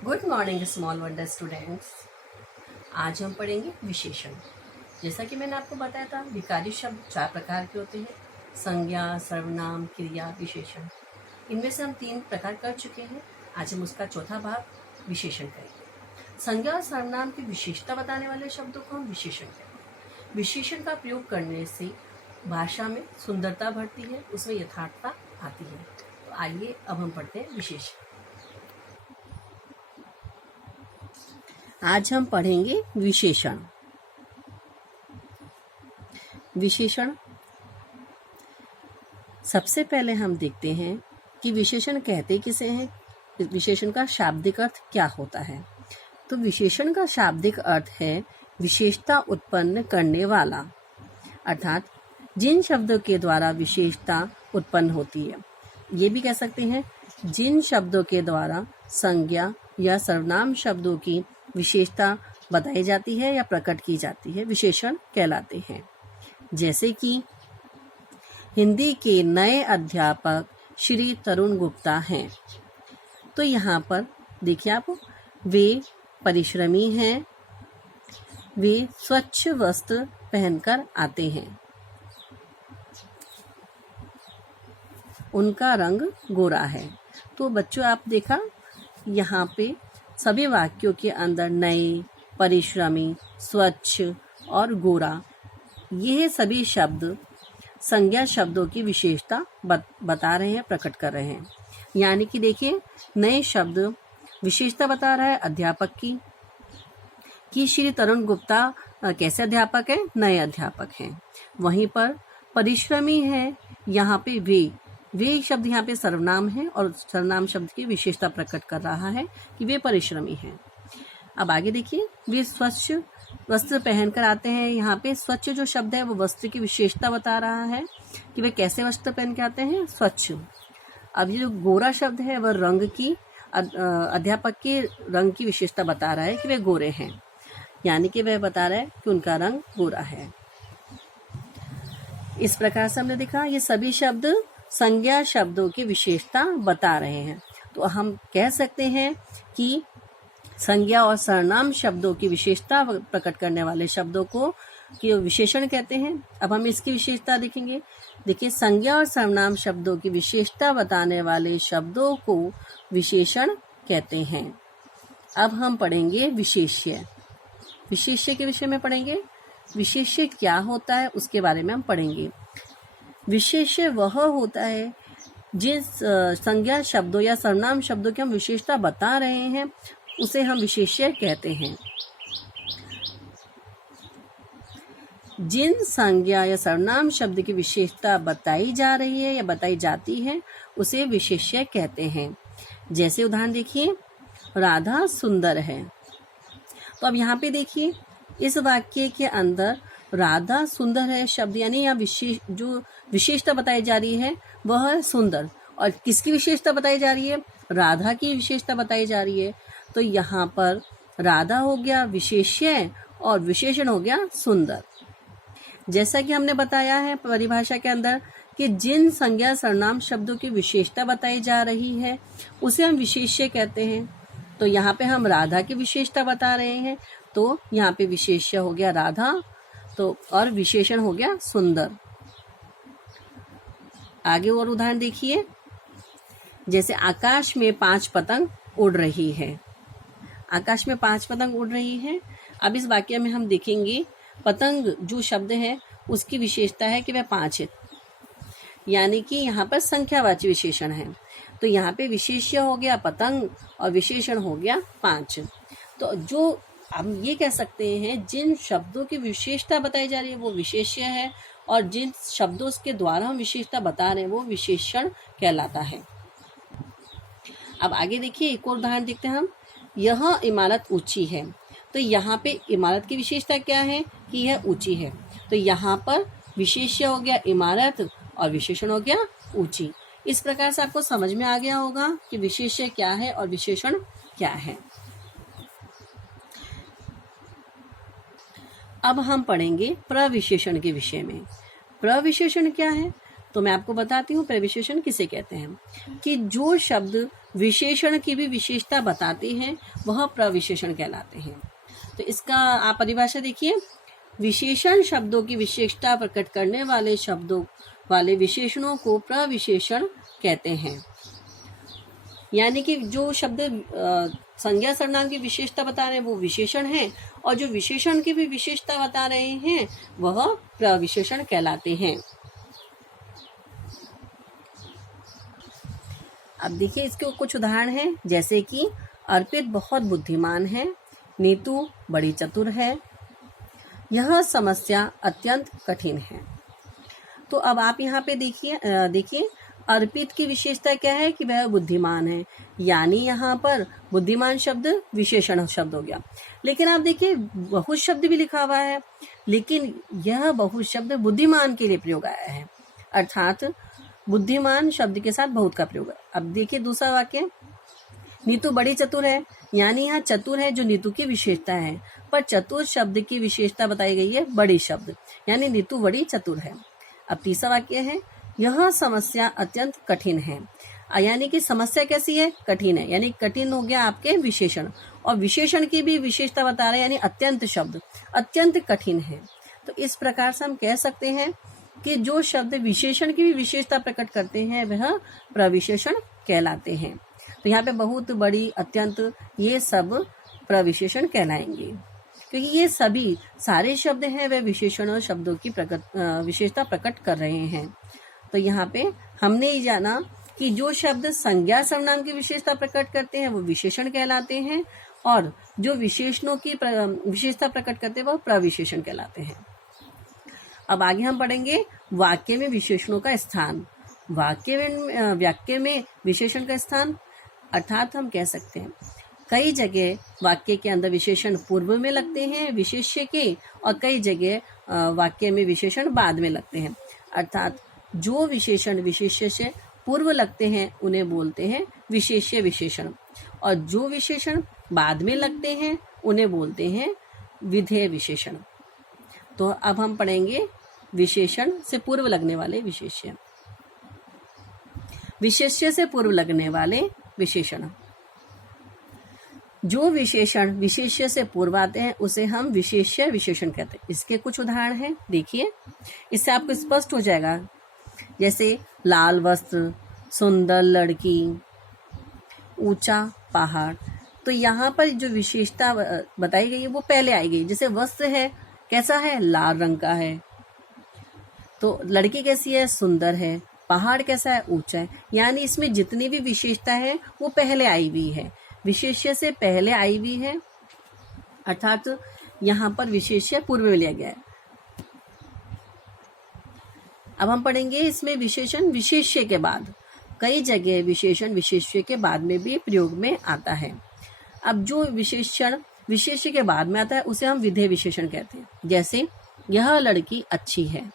Good morning small wonder students. आज हम पढ़ेंगे विशेषण। जैसा कि मैंने आपको बताया था, विकारी शब्द 4 प्रकार के होते हैं: संज्ञा, सर्वनाम, क्रिया, विशेषण। इनमें से हम 3 प्रकार कर चुके हैं। आज हम उसका चौथा भाग विशेषण करेंगे। संज्ञा और सर्वनाम की विशेषता बताने वाले शब्दों को हम विशेषण कहते हैं। विशेषण का प्रयोग करने से भाषा में सुंदरता बढ़ती है, उसमें यथार्थता आती है। तो आइए अब हम पढ़ते हैं विशेषण। आज हम पढ़ेंगे विशेषण। विशेषण सबसे पहले हम देखते हैं कि विशेषण कहते किसे हैं, विशेषण का शाब्दिक अर्थ क्या होता है। तो विशेषण का शाब्दिक अर्थ है विशेषता उत्पन्न करने वाला, अर्थात जिन शब्दों के द्वारा विशेषता उत्पन्न होती है। ये भी कह सकते हैं जिन शब्दों के द्वारा संज्ञा या सर्वनाम शब्दों की विशेषता बताई जाती है या प्रकट की जाती है, विशेषण कहलाते हैं। जैसे कि हिंदी के नए अध्यापक श्री तरुण गुप्ता हैं। तो यहाँ पर देखिए आप, वे परिश्रमी हैं, वे स्वच्छ वस्त्र पहनकर आते हैं, उनका रंग गोरा है। तो बच्चों, आप देखा यहाँ पे सभी वाक्यों के अंदर नए, परिश्रमी, स्वच्छ और गोरा, यह सभी शब्द संज्ञा शब्दों की विशेषता बता रहे हैं, प्रकट कर रहे हैं। यानी कि देखिए, नए शब्द विशेषता बता रहा है अध्यापक की कि श्री तरुण गुप्ता कैसे अध्यापक है, नए अध्यापक हैं। वहीं पर परिश्रमी है, यहाँ पे वे शब्द यहाँ पे सर्वनाम है और सर्वनाम शब्द की विशेषता प्रकट कर रहा है कि वे परिश्रमी हैं। अब आगे देखिए, वे स्वच्छ वस्त्र पहनकर आते हैं। यहाँ पे स्वच्छ जो शब्द है वो वस्त्र की विशेषता बता रहा है कि वे कैसे वस्त्र पहन के आते हैं, स्वच्छ। अब ये जो गोरा शब्द है वह रंग की, अध्यापक के रंग की विशेषता बता रहा है कि वे गोरे हैं, यानी कि वह बता रहा है कि उनका रंग गोरा है। इस प्रकार से हमने देखा ये सभी शब्द संज्ञा शब्दों की विशेषता बता रहे हैं। तो हम कह सकते हैं कि संज्ञा और सर्वनाम शब्दों की विशेषता प्रकट करने वाले शब्दों को कि विशेषण कहते हैं। अब हम इसकी विशेषता देखेंगे। देखिए, संज्ञा और सर्वनाम शब्दों की विशेषता बताने वाले शब्दों को विशेषण कहते हैं। अब हम पढ़ेंगे विशेष्य। विशेष्य के विषय में पढ़ेंगे। विशेष्य क्या होता है उसके बारे में हम पढ़ेंगे। विशेष्य वह होता है जिस संज्ञा शब्दों या सर्वनाम शब्दों की हम विशेषता बता रहे हैं, उसे हम विशेष्य कहते हैं। जिन संज्ञा या सर्वनाम शब्द की विशेषता बताई जा रही है या बताई जाती है, उसे विशेष्य कहते हैं। जैसे उदाहरण देखिए, राधा सुंदर है। तो अब यहाँ पे देखिए, इस वाक्य के अंदर राधा सुंदर है शब्द, यानी यहाँ जो विशेषता बताई जा रही है वह है सुंदर। और किसकी विशेषता बताई जा रही है? राधा की विशेषता बताई जा रही है। तो यहाँ पर राधा हो गया विशेष्य और विशेषण हो गया सुंदर। जैसा कि हमने बताया है परिभाषा के अंदर कि जिन संज्ञा सर्वनाम शब्दों की विशेषता बताई जा रही है उसे हम विशेष्य कहते हैं। तो यहाँ पे हम राधा की विशेषता बता रहे हैं, तो यहाँ पे विशेष्य हो गया राधा, तो और विशेषण हो गया सुंदर। आगे और उदाहरण देखिए, जैसे आकाश में 5 पतंग उड़ रही है। आकाश में 5 पतंग उड़ रही है। अब इस वाक्य में हम देखेंगे पतंग जो शब्द है उसकी विशेषता है कि वह 5 है, यानी कि यहाँ पर संख्यावाची विशेषण है। तो यहाँ पे विशेष्य हो गया पतंग और विशेषण हो गया 5। तो जो हम ये कह सकते हैं जिन शब्दों की विशेषता बताई जा रही है वो विशेष्य है, और जिन शब्दों के द्वारा हम विशेषता बता रहे हैं वो विशेषण कहलाता है। अब आगे देखिए, एक और उदाहरण देखते हैं हम। यह इमारत ऊंची है। तो यहाँ पे इमारत की विशेषता क्या है कि यह ऊंची है। तो यहाँ पर विशेष्य हो गया इमारत और विशेषण हो गया ऊंची। इस प्रकार से आपको समझ में आ गया होगा कि विशेष्य क्या है और विशेषण क्या है। अब हम पढ़ेंगे प्रविशेषण के विषय में। प्रविशेषण क्या है? तो मैं आपको बताती हूँ प्रविशेषण किसे कहते हैं, कि जो शब्द विशेषण की भी विशेषता बताते हैं वह प्रविशेषण कहलाते हैं। तो इसका आप परिभाषा देखिए, विशेषण शब्दों की विशेषता प्रकट करने वाले शब्दों वाले विशेषणों को प्रविशेषण कहते हैं। यानी कि जो शब्द संज्ञा सर्वनाम की विशेषता बता रहे हैं वो विशेषण है, और जो विशेषण की भी विशेषता बता रहे हैं वह प्रविशेषण कहलाते हैं। अब देखिए इसके कुछ उदाहरण हैं, जैसे कि अर्पित बहुत बुद्धिमान है, नीतू बड़ी चतुर है, यह समस्या अत्यंत कठिन है। तो अब आप यहाँ पे देखिए अर्पित की विशेषता क्या है कि वह बुद्धिमान है, यानी यहाँ पर बुद्धिमान शब्द विशेषण शब्द हो गया। लेकिन आप देखिए बहुत शब्द भी लिखा हुआ है, लेकिन यह बहुत शब्द बुद्धिमान के लिए प्रयोग आया है, अर्थात बुद्धिमान शब्द के साथ बहुत का प्रयोग है। अब देखिए दूसरा वाक्य, नीतू बड़ी चतुर है, यानी यहाँ चतुर है जो नीतू की विशेषता है, पर चतुर शब्द की विशेषता बताई गई है बड़ी शब्द, यानी नीतू बड़ी चतुर है। अब तीसरा वाक्य है, यह समस्या अत्यंत कठिन है, यानी कि समस्या कैसी है, कठिन है, यानी कठिन हो गया आपके विशेषण, और विशेषण की भी विशेषता बता रहे हैं, यानी अत्यंत शब्द अत्यंत कठिन है। तो इस प्रकार से हम कह सकते हैं कि जो शब्द विशेषण की भी विशेषता प्रकट करते हैं वह प्रविशेषण कहलाते हैं। तो यहाँ पे बहुत, बड़ी, अत्यंत, ये सब प्रविशेषण कहलाएंगे, क्योंकि ये सभी सारे शब्द हैं वे विशेषण और शब्दों की विशेषता प्रकट कर रहे हैं। तो यहाँ पे हमने ये जाना कि जो शब्द संज्ञा सर्वनाम की विशेषता प्रकट करते हैं वो विशेषण कहलाते हैं, और जो विशेषणों की विशेषता प्रकट करते हैं वो प्रविशेषण कहलाते हैं। अब आगे हम पढ़ेंगे वाक्य में विशेषणों का स्थान। वाक्य में विशेषण का स्थान, अर्थात हम कह सकते हैं कई जगह वाक्य के अंदर विशेषण पूर्व में लगते हैं विशेष्य के, और कई जगह वाक्य में विशेषण बाद में लगते हैं। अर्थात जो विशेषण विशेष्य से पूर्व लगते हैं उन्हें बोलते हैं विशेष्य विशेषण, और जो विशेषण बाद में लगते हैं उन्हें बोलते हैं विधेय विशेषण। तो अब हम पढ़ेंगे विशेषण से पूर्व लगने वाले विशेष्य। विशेष्य से पूर्व लगने वाले विशेषण, जो विशेषण विशेष्य से पूर्व आते हैं उसे हम विशेष्य विशेषण कहते हैं। इसके कुछ उदाहरण हैं, देखिए, इससे आपको स्पष्ट हो जाएगा। जैसे लाल वस्त्र, सुंदर लड़की, ऊंचा पहाड़। तो यहाँ पर जो विशेषता बताई गई है वो पहले आई गई। जैसे वस्त्र है, कैसा है, लाल रंग का है। तो लड़की कैसी है, सुंदर है। पहाड़ कैसा है, ऊंचा है। यानी इसमें जितनी भी विशेषता है वो पहले आई हुई है, विशेष्य से पहले आई हुई है, अर्थात यहाँ पर विशेष्य पूर्व में लिया गया है। अब हम पढ़ेंगे इसमें विशेषण विशेष्य के बाद। कई जगह विशेषण विशेष्य के बाद में भी प्रयोग में आता है। अब जो विशेषण विशेष्य के बाद में आता है उसे हम विधेय विशेषण कहते हैं। जैसे यह लड़की अच्छी है,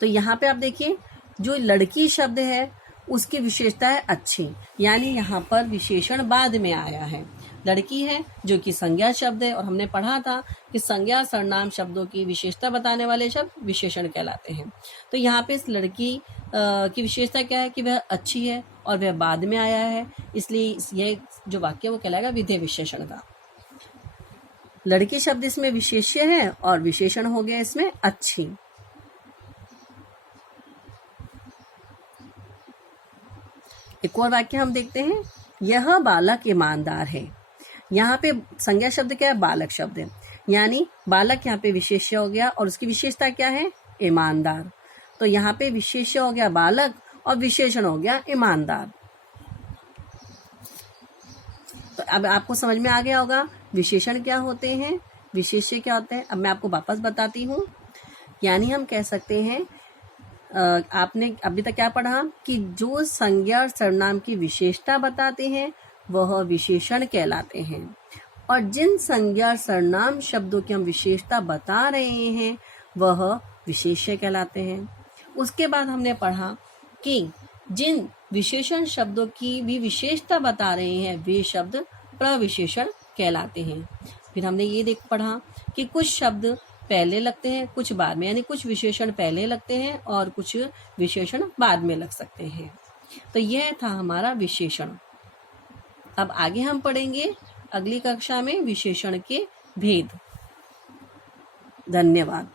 तो यहाँ पे आप देखिए जो लड़की शब्द है उसकी विशेषता है अच्छी, यानी यहाँ पर विशेषण बाद में आया है। लड़की है जो कि संज्ञा शब्द है, और हमने पढ़ा था कि संज्ञा सर्वनाम शब्दों की विशेषता बताने वाले शब्द विशेषण कहलाते हैं। तो यहाँ पे इस लड़की की विशेषता क्या है कि वह अच्छी है और वह बाद में आया है, इसलिए यह जो वाक्य वो कहलाएगा विधेय विशेषण का। लड़की शब्द इसमें विशेष्य है और विशेषण हो गया इसमें अच्छी। एक और वाक्य हम देखते हैं, यह बालक ईमानदार है। यहाँ पे संज्ञा शब्द क्या है, बालक शब्द है, यानी बालक यहाँ पे विशेष्य हो गया और उसकी विशेषता क्या है, ईमानदार। तो यहाँ पे विशेष्य हो गया बालक और विशेषण हो गया ईमानदार। तो अब आपको समझ में आ गया होगा विशेषण क्या होते हैं, विशेष्य क्या होते हैं। अब मैं आपको वापस बताती हूँ। यानी हम कह सकते हैं, आपने अभी तक क्या पढ़ा कि जो संज्ञा और सर्वनाम की विशेषता बताते हैं वह विशेषण कहलाते हैं, और जिन संज्ञा और सर्वनाम शब्दों की हम विशेषता बता रहे हैं वह विशेष्य कहलाते हैं। उसके बाद हमने पढ़ा कि जिन विशेषण शब्दों की भी विशेषता बता रहे हैं वे शब्द प्रविशेषण कहलाते हैं। फिर हमने ये पढ़ा कि कुछ शब्द पहले लगते हैं, कुछ बाद में, यानी कुछ विशेषण पहले लगते हैं और कुछ विशेषण बाद में लग सकते हैं। तो यह था हमारा विशेषण। अब आगे हम पढ़ेंगे अगली कक्षा में विशेषण के भेद। धन्यवाद।